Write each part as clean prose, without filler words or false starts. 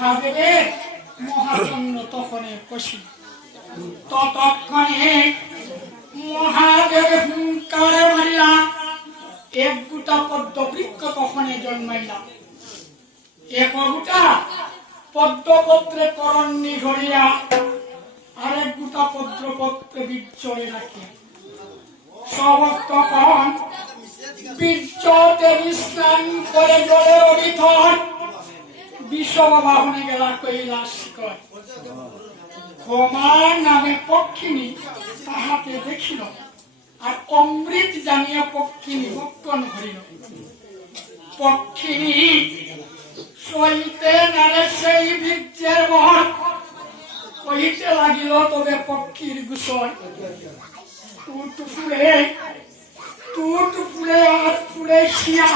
মহাদেবের মহাচন্দ্র তখনে কষি ততক্ষণে মহাদেব হুঙ্কারে মারিলা এক গুটা পদ্ম বৃক্ষ তখনে জন্মাইলা এক গুটা পদ্মপত্রে করণ্যি ধরিয়া আরেক গোটা পত্রপত্রে বীর্যে রাখিয়া সব তখন বীর্যতে স্নান করে জলের অভিথন বিষম বাহনে গেলা কৈলাস শিখর ক্ষমা নামে পক্ষিণী তাহাকে দেখিল আর অমৃত জানিয়া পক্ষিণী ভক্ষণ করিল পক্ষিণী সইতে নারে সেই বীর্যের বহন কহিতে লাগিল তবে পক্ষীর গুসর টুট ফুলে আর ফুলে শিয়া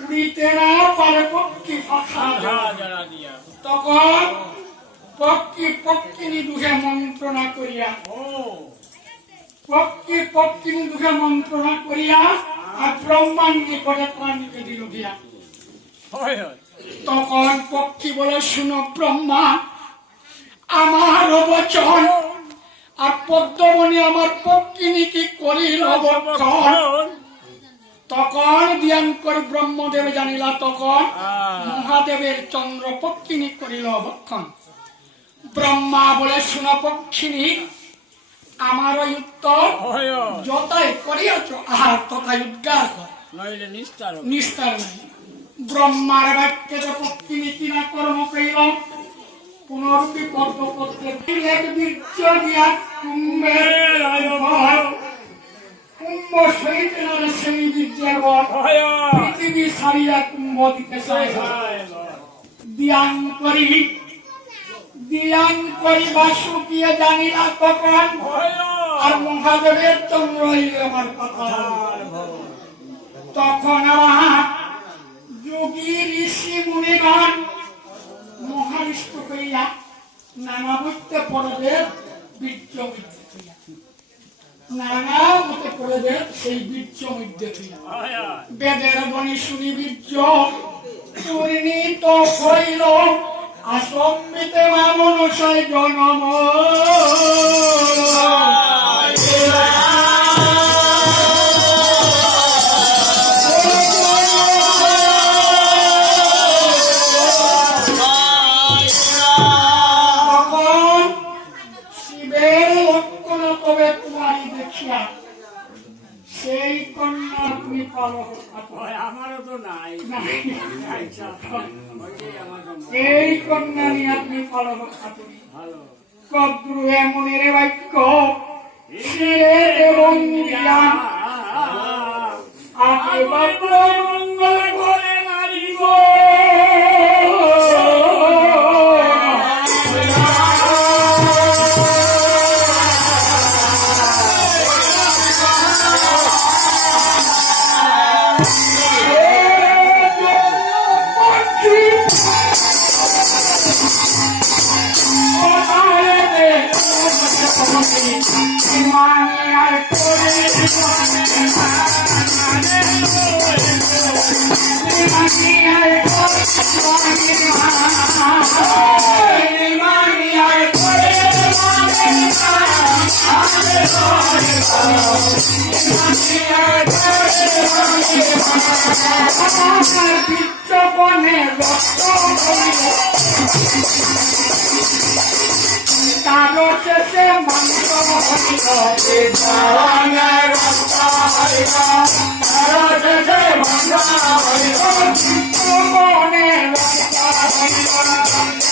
উড়িতে না পারে পক্ষী ফাঁকা তখন পক্ষিণী দুহে মন্ত্রণা করিয়া আর ব্রহ্মার নিকটে প্রাণীকে দিল গিয়া তখন পক্ষী বলে শুনো ব্রহ্মা আমার বচন আর পদ্মমণি আমার পক্ষিণী কি করিল ভক্ষণ তখন ধ্যান করে ব্রহ্মদেব জানিলা তখন মহাদেবের চন্দ্র পক্ষিণী করিল ভক্ষণ ব্রহ্মা বলে শুনো পক্ষিণী আমার উত্তর যতাই করিয়াছ আহার তথাই উদ্গার কর নিস্তার নাই ব্রহ্মার বাক্যে পক্ষিণী কিনা কর্ম করিল পুনরপি পদ্মপত্রে বীর্য দিয়া কুম্ভের কুম্ভ সহিত সেই বীর্যের পৃথিবী ছাড়িয়া কুম্ভ দিতে ধ্যান করি বাসুকিয়ে জানিলা তখন আর মহাদেবের চন্দ্র আমার কথা তখন আমার যোগী ঋষি মুনিগণ মহারিষ্ট হইয়া নানা মধ্যে পড়বের বীর্য মধ্যে থইয়া নানা মতে পড়বের সেই বীর্য মধ্যে থইয়া বেদের বনি শুনি বীর্য পূর্ণিত হইল আসম্বিতে মা মনুষয় জনম সেই কন্যা তুমি পালো আমারও তো নাই এই কন্যা নিয়ে আপনি পালো কদ্রু এমনের বাক্য এবং মঙ্গল করে নারিব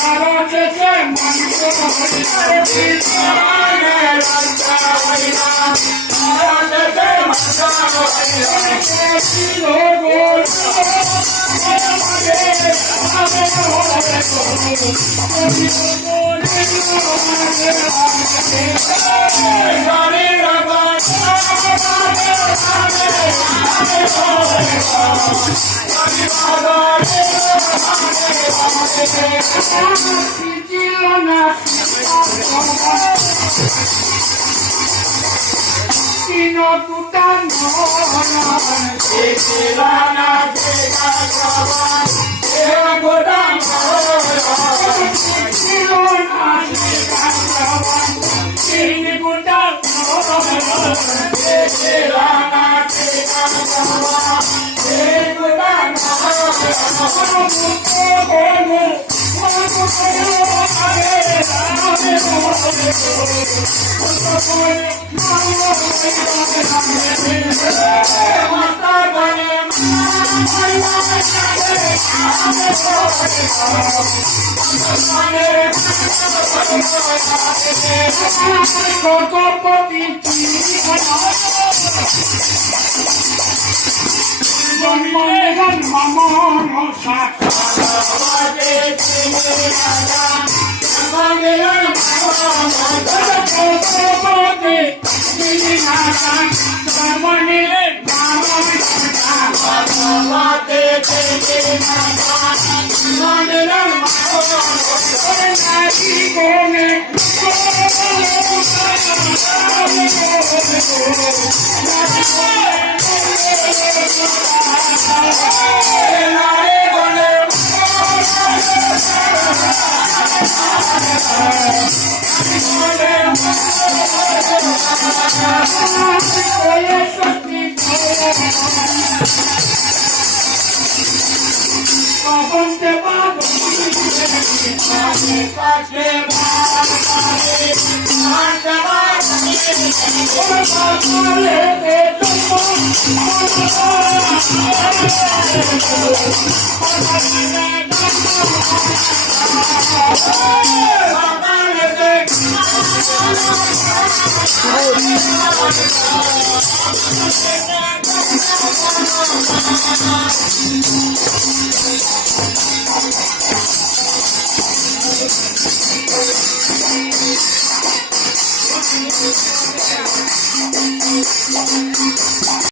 আরো শেষে মন্ত্র